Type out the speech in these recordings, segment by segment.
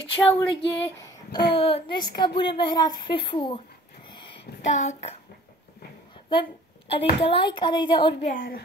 Čau lidi, dneska budeme hrát FIFU. Tak, a dejte like a dejte odběr.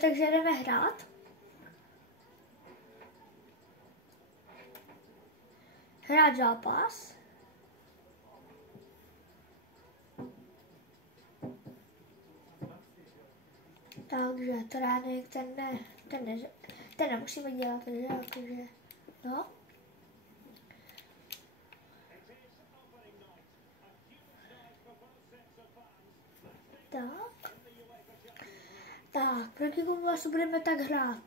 Takže jdeme hrát. Hrát zápas. Takže trénink, ten nemusíme dělat, takže, no. Tak, proti komu vlastně budeme tak hrát?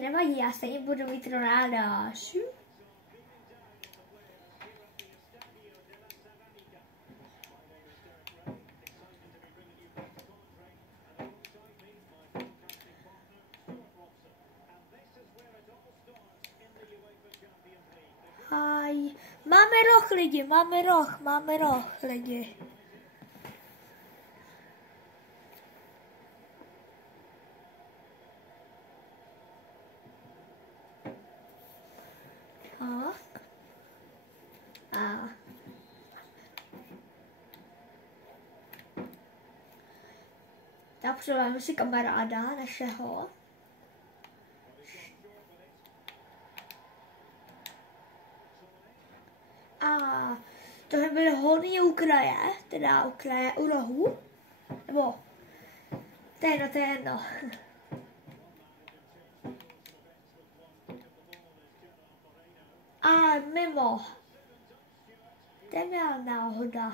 Nevadí, já stejně budu mít Ronalda. Máme roh lidi, máme roh lidi. Tak přivoláme si kamaráda našeho. A tohle byly hodně Ukraje, teda Ukraje u rohu. Nebo, to je jedno. A mimo. To je měla náhoda.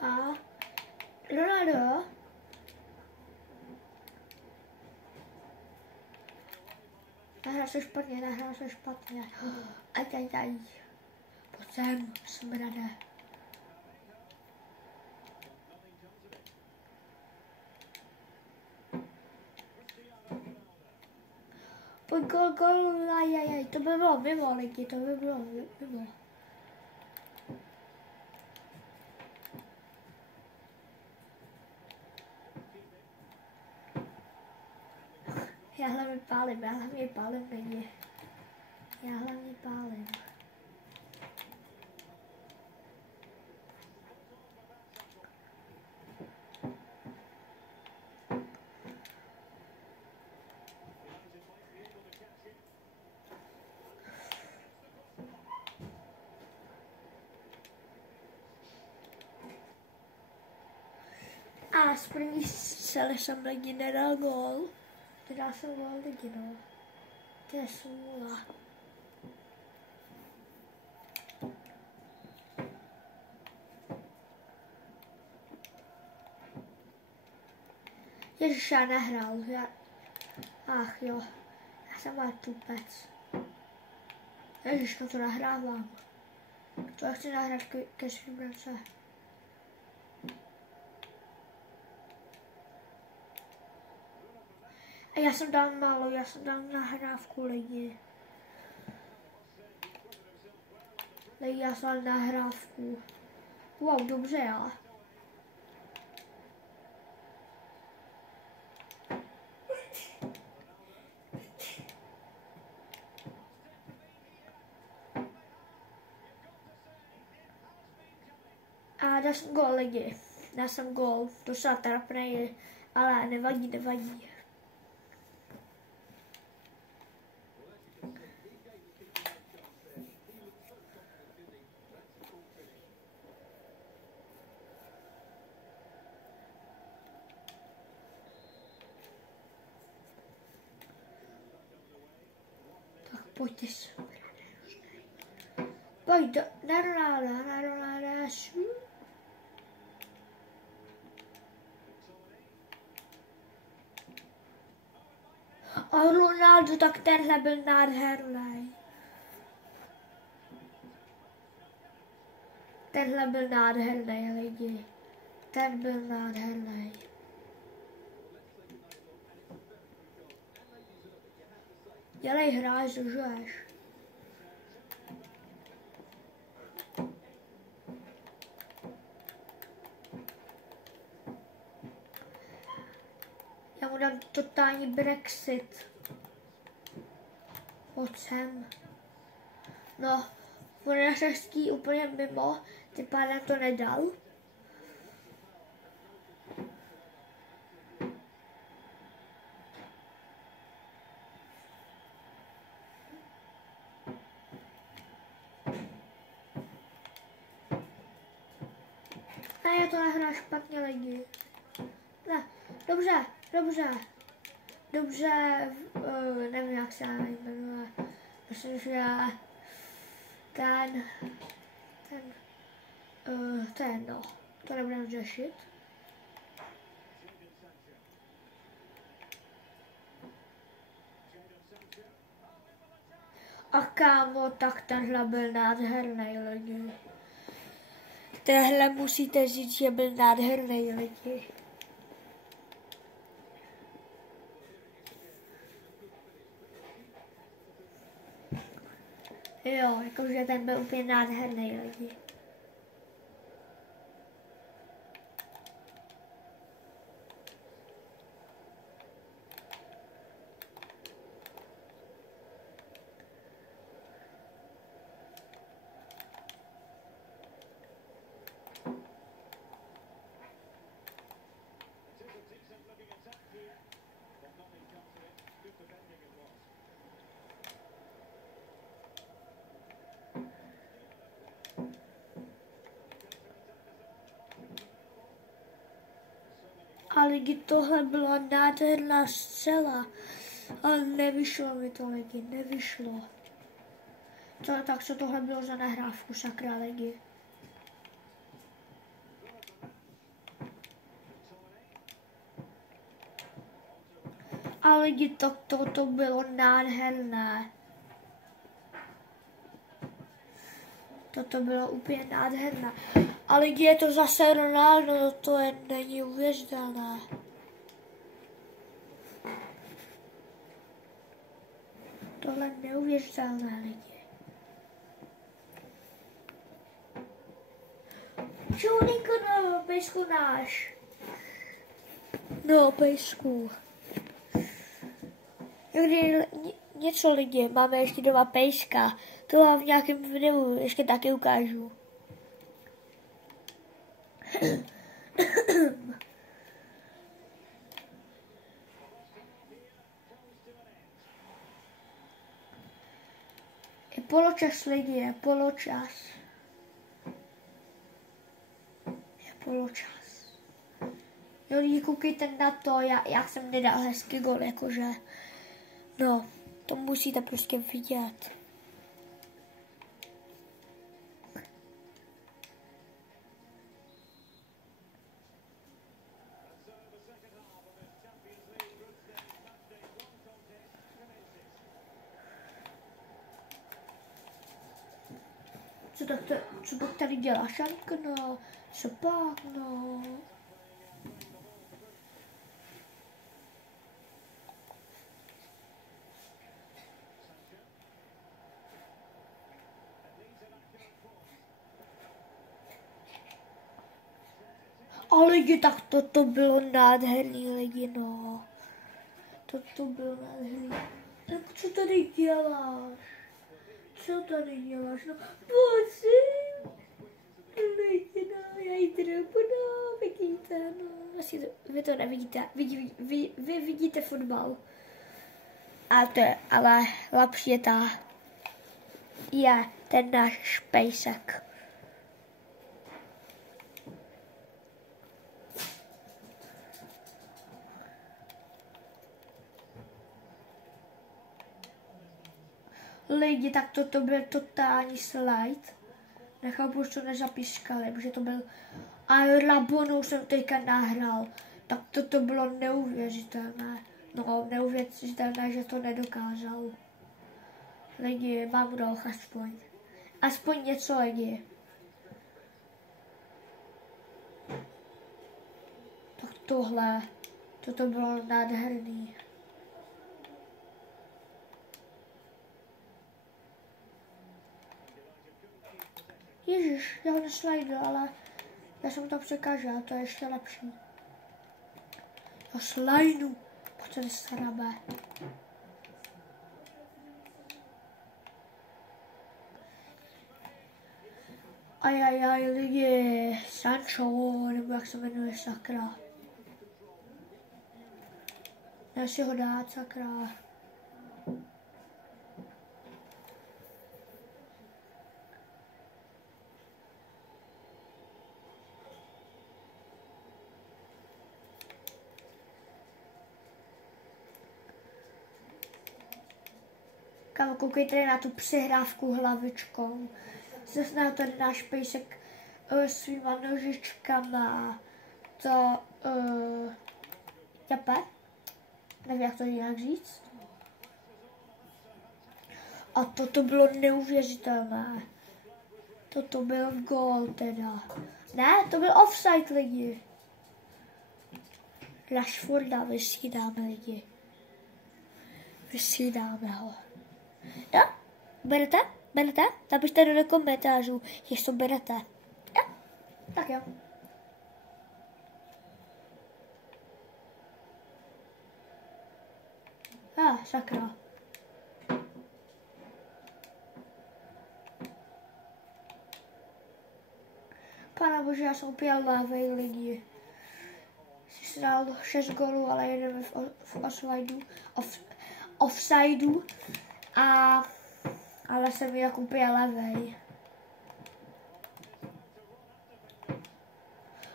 A Ronaldo. Nahrál se špatně. Aj. Pojď sem, smrade. Pojď gol, aj. To by bylo mimo, lidi, to by bylo mimo. Já hlavně pálím lidi. A z první střely jsem lidi nedal gól. Nedal jsem gól lidi, no. To je smůla. Ježiš, já nehrál. Ach jo, já jsem mal tupec. Ježiš, no to nahrávám. To já chci nahrát ke svým brance. A já jsem dal málo, já jsem dal nahrávku lidi. Já jsem dal nahrávku. Wow, dobře já. A dal jsem gól lidi. Dal jsem gól, to se trapnej, ale nevadí. Pojďte se. Pojď do... Na Ronalda. A Ronaldo, tak tenhle byl nádherný. Tenhle byl nádherný, lidi. Ten byl nádherný. Dělej hráč, žuješ. Já mu dám totální Brexit. Pojď sem. No, on je naštěstí úplně mimo, ty pádem to nedal. Ne, já to nehrál špatně, lidi. Ne, dobře, nevím, jak se jmenuje. Myslím, že ten, no, to nebudeme řešit. A kámo, tak tenhle byl nádherný, lidi. Tenhle musíte říct, že byl nádherný, lidi. Jo, jakože ten byl úplně nádherný, lidi. Ale lidi, tohle byla nádherná střela. Ale nevyšlo mi to, lidi, nevyšlo. Tak co tohle bylo za nahrávku, sakra, lidi. Ale lidi, to bylo nádherné. Toto bylo úplně nádherné. Ale lidi, je to zase Ronaldo, to není uvěřitelné. Tohle je neuvěřitelné, lidi. Čulinko, no, pejsku náš. No, pejsku. Někdy něco, lidi, máme ještě doma pejska. To vám v nějakém videu ještě taky ukážu. Je poločas, lidi, je poločas. Je poločas. Jo, lidi, koukejte na to, jak jsem nedal hezký gol, jakože. No, to musíte prostě vidět. Co pak tady dělá Šanka, no? Co pak, no? Ale lidi, tak toto bylo nádherný, lidi, no. Toto bylo nádherný. Tak co tady děláš? Co tady děláš? No, pojď si. Lidi, no, já jí drbu, no, vidíte, no. Asi vy to nevidíte, vy vidíte fotbal. Ale lepší je ten náš špejsek. Lidi, tak toto byl totální slide. Nechápu, proč to nezapískali, protože to byl Rabonu jsem teďka nahrál. Tak toto bylo neuvěřitelné. No, neuvěřitelné, že to nedokázal. Lidi, mám roh aspoň. Aspoň něco, lidi. Tak tohle, toto bylo nádherný. Ježiš, já ho neslajdu, ale já jsem to překážel, to je ještě lepší. Já slajdu, protože srabe. Ajajaj, lidi, Sancho, nebo jak se jmenuje, sakra. Já si ho dát, sakra. Kámo, koukejte na tu přehrávku hlavičkou. Zasnal ten náš pejsek svýma nožičkama. To jape. Nevím, jak to jinak říct. A toto bylo neuvěřitelné. Toto byl gól teda. Ne, to byl offside, lidi. Rashforda vysídáme, lidi. Vysídáme ho. Jo? Berete? Berete? Napište do komentářů, jestli to berete. Jo? Tak jo. Sakra. Pana bože, já jsem úplně lávej, lidi. Jsi dal 6 gólů, ale jedeme v offsideu. Ale jsem jak úplně levej.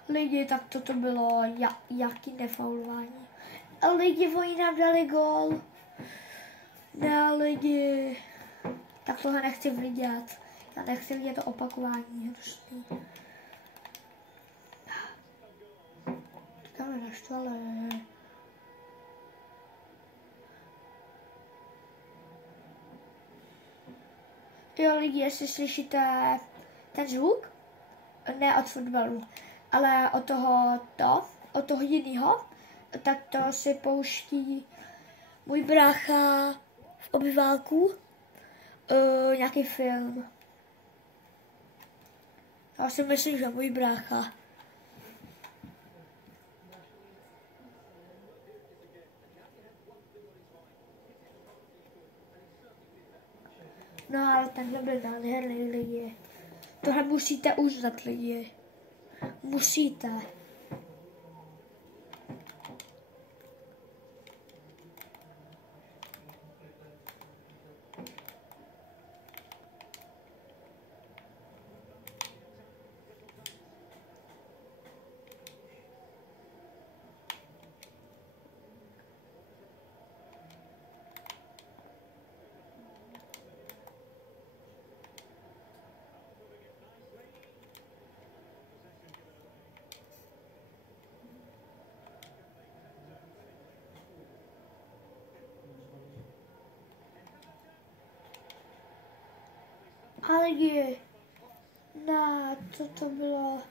Lidi, tak toto bylo jaký nefaulování. A lidi, oni nám dali gól. Ne, lidi. Tak tohle nechci vidět. Já nechci vidět to opakování. Hrstný. Říkáme naštvané. Jo, lidi, jestli slyšíte ten zvuk, ne od fotbalu, ale od toho jinýho, tak to si pouští můj brácha v obýváku nějaký film. Já si myslím, že můj brácha. No ale takhle byl nádherný, lidi. Tohle musíte uznat, lidi. Musíte. Ale je, na to bylo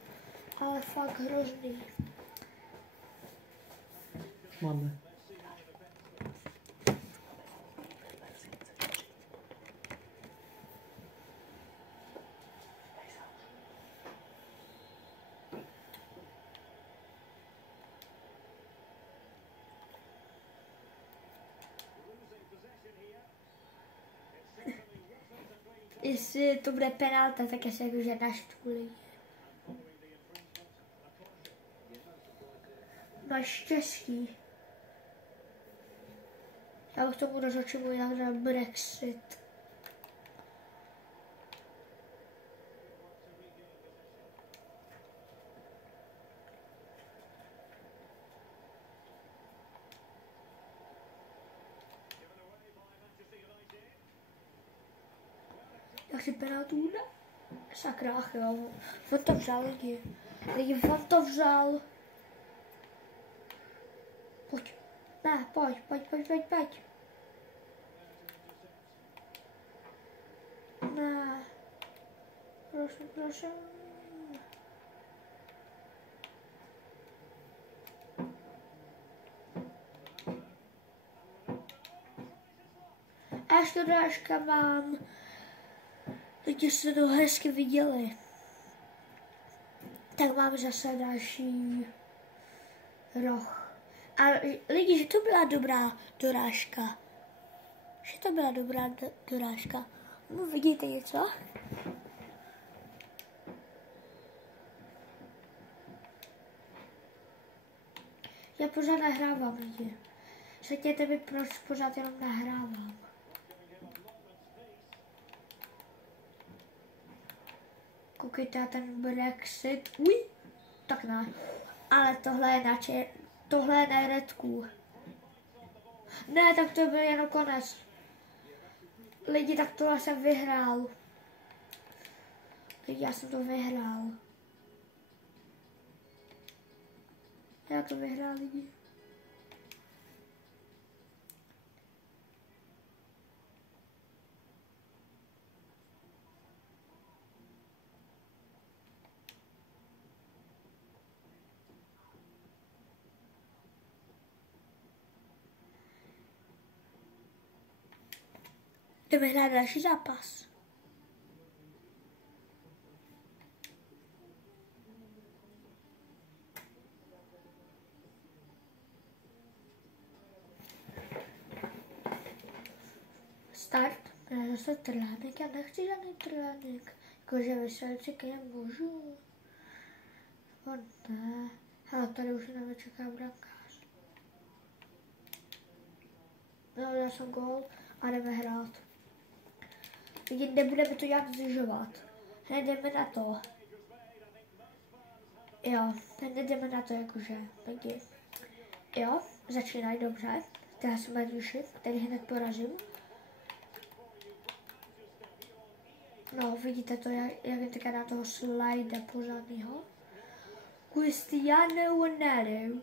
ale fakt hrozný. Máme. Jestli to bude penalta, tak já se jako, že naštvu lidi. Naštěstí. Já bych tomu rozhodčímu jinak na Brexit. si penaltu, ne? Sakra, ach jo, on to vzal lidi. Lidi, on to vzal. Pojď. Ne, pojď. Ne. Prosím. A ještě drážka mám. Lidi jste to hezky viděli. Tak mám zase další roh. A lidi, že to byla dobrá dorážka. No, vidíte něco? Já pořád nahrávám, lidi. Řekněte mi, proč pořád jenom nahrávám. Koukejte na ten Brexit. Uj, tak ne. Ale tohle je na redku. Ne, tak to byl jenom konec. Lidi, tak tohle jsem vyhrál. Lidi, já jsem to vyhrál. Já to vyhrál, lidi. Jdeme hrát další zápas. Start. Zase trlánek, já nechci žádný trlánek. Jakože vysvětlit můžu. Ne. Ale tady už nám čeká brankář. No, já jsem gól a jdeme hrát. Nebudeme to nějak zdržovat. Hned jdeme na to. Jo, hned jdeme na to jakože. Lidi. Jo, začínají dobře. Teda jsem jednodušší, který hned porazím. No, vidíte to, jak je teďka na toho slajda pořádnýho. Cristiano Ronaldo.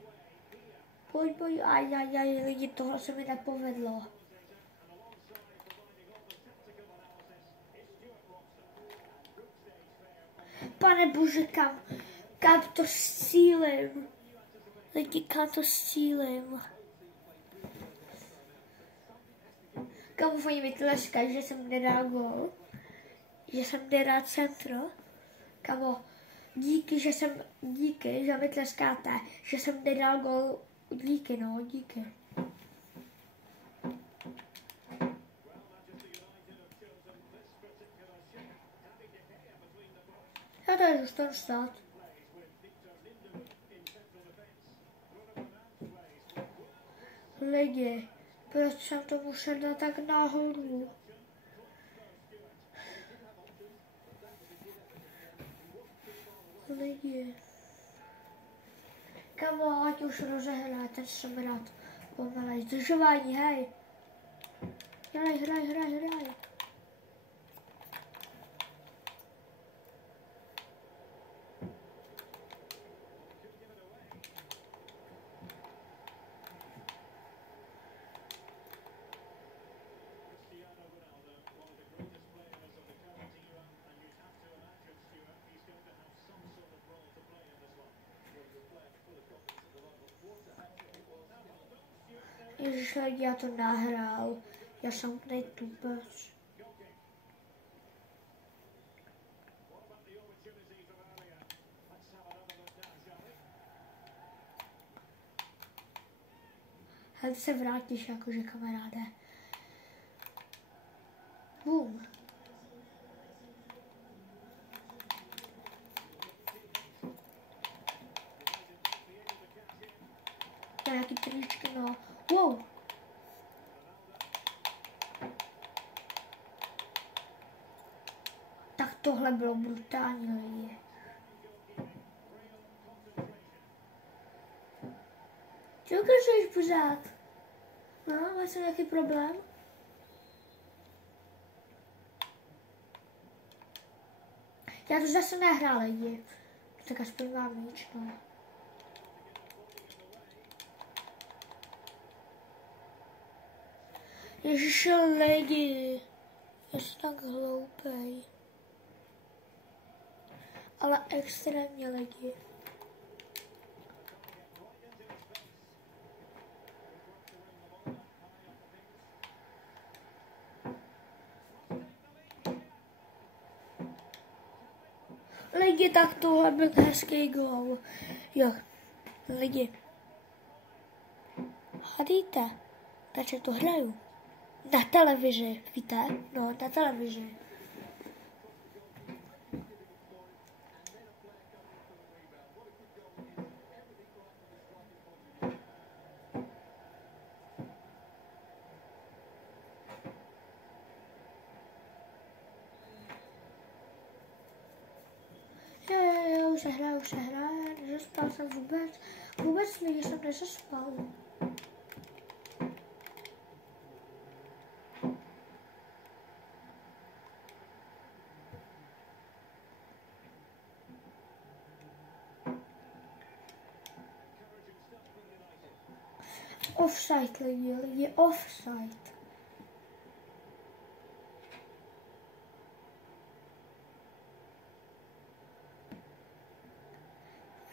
Pojď, aj, lidi, tohle se mi nepovedlo. Pane bože, kam to střílím? Lidi, kam to střílím? Kamu oni mi tleskají, že jsem nedal gól? Že jsem nedal centro? Kamo, díky, že mi tleskáte, že jsem nedal gól. Díky. Já tady zůstanu stát. Lidi, proč jsem to musel dát tak nahoru? Lidi. Kamo, ať už rozehraje, ten jsem rád. Pomalej, zdržování, hej. Hraj. Ježiš, já to nahrál. Já jsem nejtupec. Hned se vrátíš, jakože kamaráde. Bum. Nějaký tričky, no. Wow. Tak tohle bylo brutální, lidi. Co ukazuješ pořád? No, máš nějaký problém? Já to zase nehrál lidi. Tak aspoň mám míč, no. Ježiši, lidi. Já jsem tak hloupej. Ale extrémně lidi. Lidi, tak tohle byl hezký gól. Jo, lidi. Hadejte, takže to hraju. Na televizi, víte? No, na televizi. Jo, už se hraje, nezaspal jsem vůbec mi, jsem nezaspal. Offside, lidi, offside.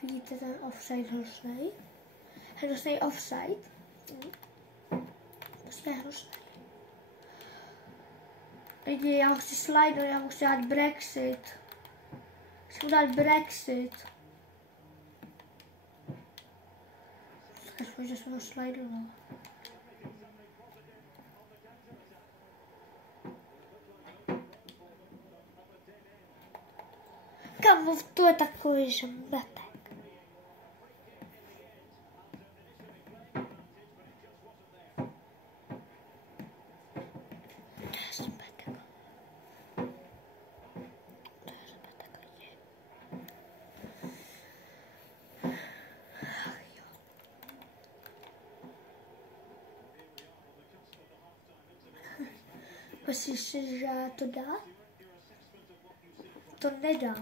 Vidíte ten offside hroznej? Hroznej offside. Prostě hroznej. Lidi, já ho chci slidnout, já mu chci dát Brexit. Chci mu dát Brexit. Aspoň, že jsem ho slidnoval. Kamo, to je takový žmetek. Myslíš si, že to dá? To nedá.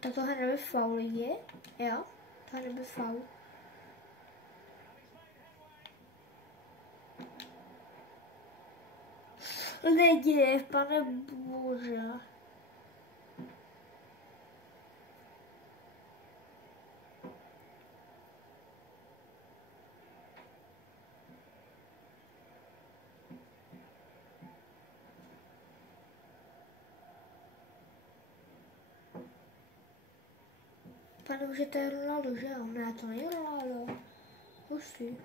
Tak tohle nebyl faul, lidi. Jo? Tohle nebyl faul. Lidi, pane bože. Pane, už je to Ronaldo, že jo? Ne, to není Ronaldo. Hustý.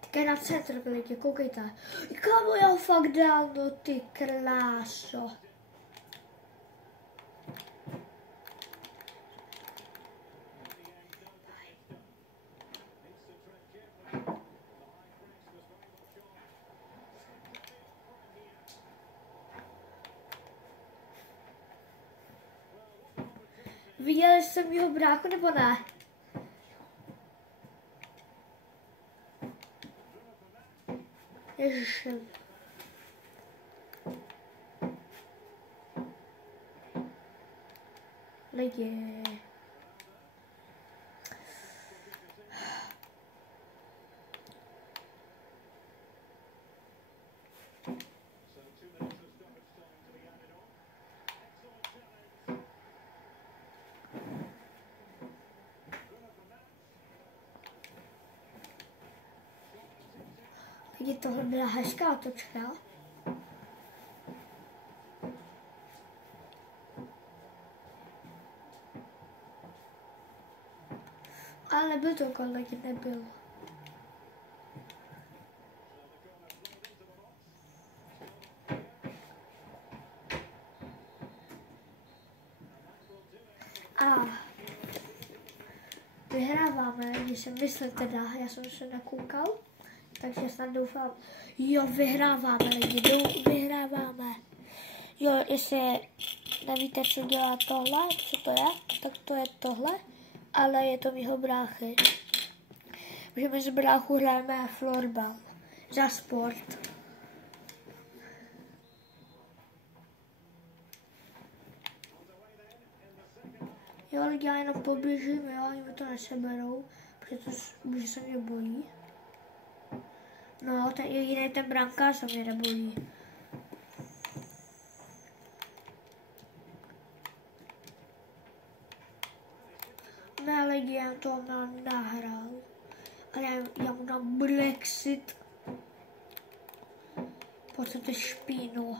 Teď je na centr, lidi, koukejte. Kamo, já ho fakt dal, no ty kráso. Viděli jsem jeho bráchu, nebo ne? Ježiši. Lidi. Lidi, tohle byla hezká otočka. Ale nebyl to gol, lidi, nebyl. A vyhráváme, když jsem myslel teda, já jsem se nakoukal, takže snad doufám. Jo, vyhráváme lidi, vyhráváme. Jo, jestli nevíte, co dělá tohle, co to je, tak to je tohle, ale je to mýho bráchy. Protože my z bráchu hrajeme florbal za sport. Jo, lidi, já jenom poběžím, jo, oni mi to neseberou, protože se mě bojí. No, ten jediný ten brankář se mě nebojí. Ne, lidi, já to nahrál. Ale já mu dám Brexit. Pojďte špínu.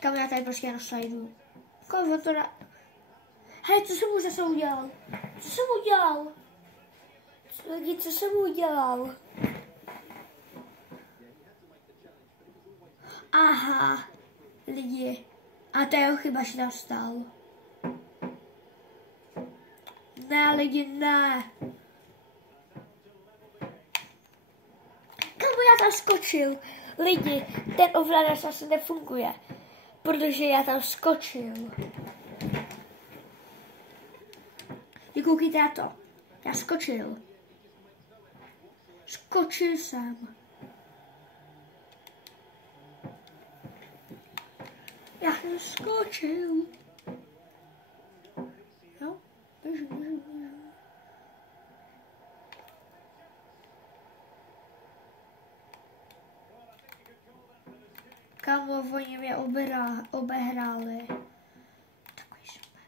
Kam já tady prostě jenom sajdu. Koho to dá? Hej, co jsem mu zase udělal? Co jsem udělal? Lidi, co jsem udělal? Aha, lidi. A to je jeho chyba, že tam stál. Ne, lidi, ne. Kam já tam skočil? Lidi, ten ovladač asi nefunguje, protože já tam skočil. Koukejte na to. Já skočil. Skočil jsem. Já jsem skočil. Jo? Běžu. Kámo, oni mě obehráli. Takový špec.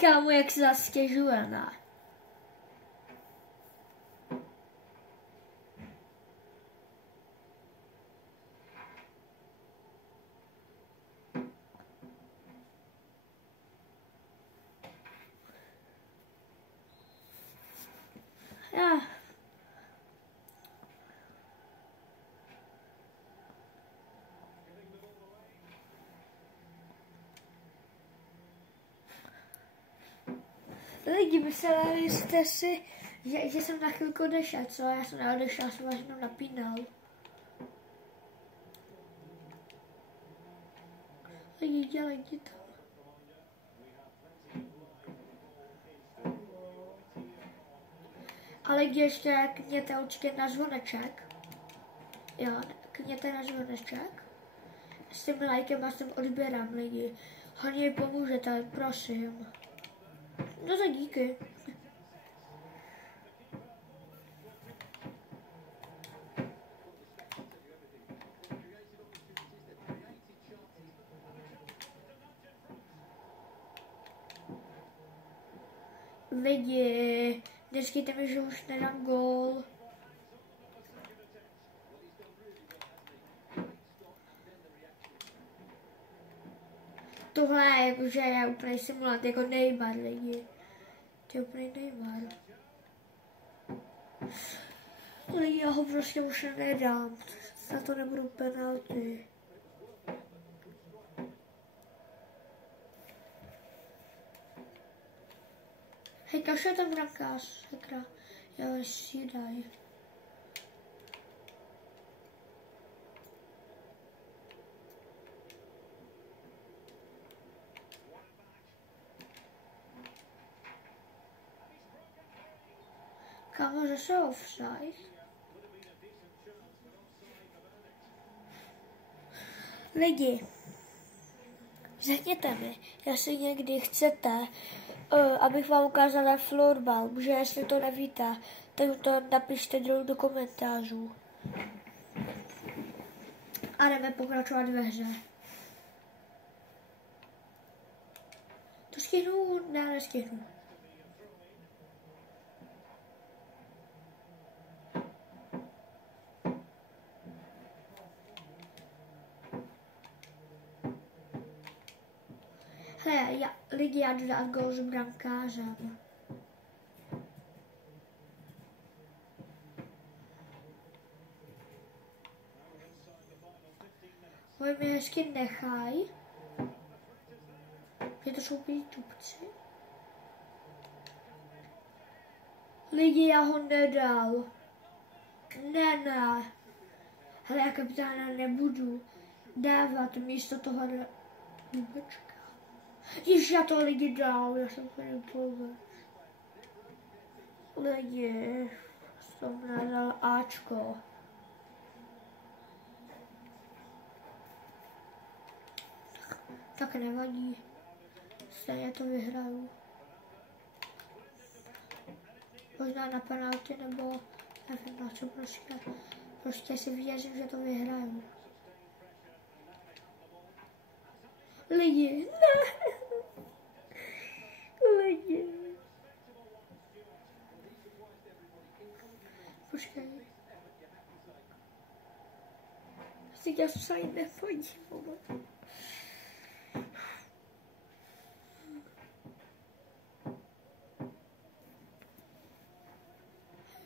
Kámo, jak se zastěžuje, ne? Lidi, mysleli jste si, že jsem na chvilku odešel, co? Já jsem neodešel, jsem vás jenom napínal. Lidi, dělejte to. Ale ještě klikněte určitě na zvoneček. Jo, klikněte na zvoneček. S tím lajkem a s tím odběrám, lidi. Hodně mi pomůžete, prosím. No za díky. Lidi, neříkejte mi, že už nedám gól. Tohle je jakože je úplně simulant, jako Neymar, lidi. To je úplně Neymar. Lidi, já ho prostě už nedám. Za to nebudou penalty. Hej, kašle tam brankář, sakra. Jo, si daj. Kámo, zase offside. Lidi, řekněte mi, jestli někdy chcete, abych vám ukázala florbal, protože jestli to nevíte, tak to napište dolů do komentářů. A jdeme pokračovat ve hře. To stihnu? Ne, nestihnu. Hele, lidi, já jdu dát gól s brankářem. Moje mě hezky nechají. Že to jsou výtupci. Lidi, já ho nedal. Ne. Hele, já kapitána nebudu dávat místo toho Hubečka. Ježiš, já to lidi dal, já jsem úplně blbý. Lidi. Jsem nadal Ačko. Tak nevadí. Stejně to vyhraju. Možná na penalty, nebo nevím na co prostě. Prostě si věřím, že to vyhraju. Lidi, ne. Lidi. Počkej. Si já se jít nepodívám.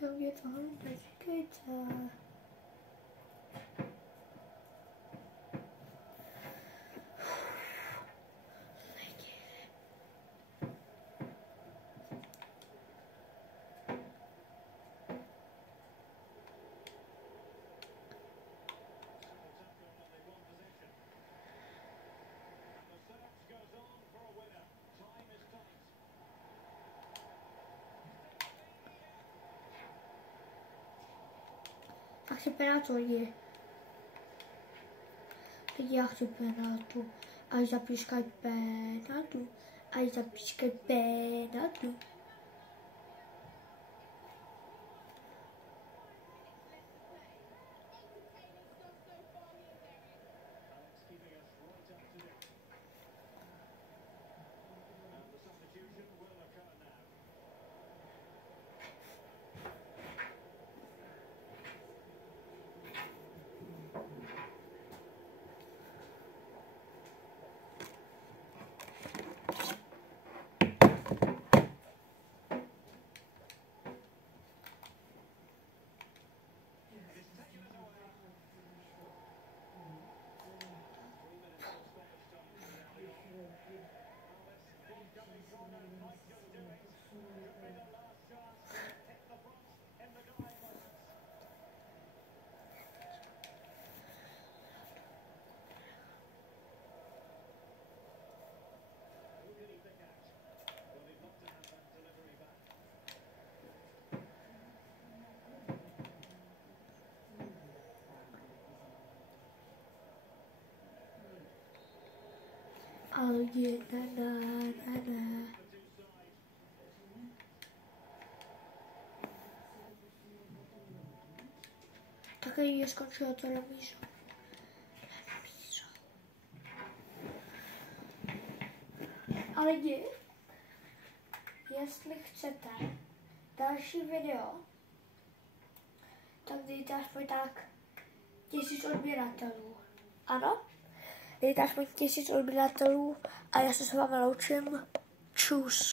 Jo, je to hlubě, říkejte. Já chci penaltu, lidi. Lidi, já chci penaltu. Až zapíškaj penaltu. Až zapíškaj penaltu. Ale je, ne. Také je skončilo to remízo. Ale lidi, jestli chcete další video, tak dejte aspoň tak 1000 odběratelů. Ano? Dejte aspoň 1000 odběratelů a já se s vámi loučím. Čus.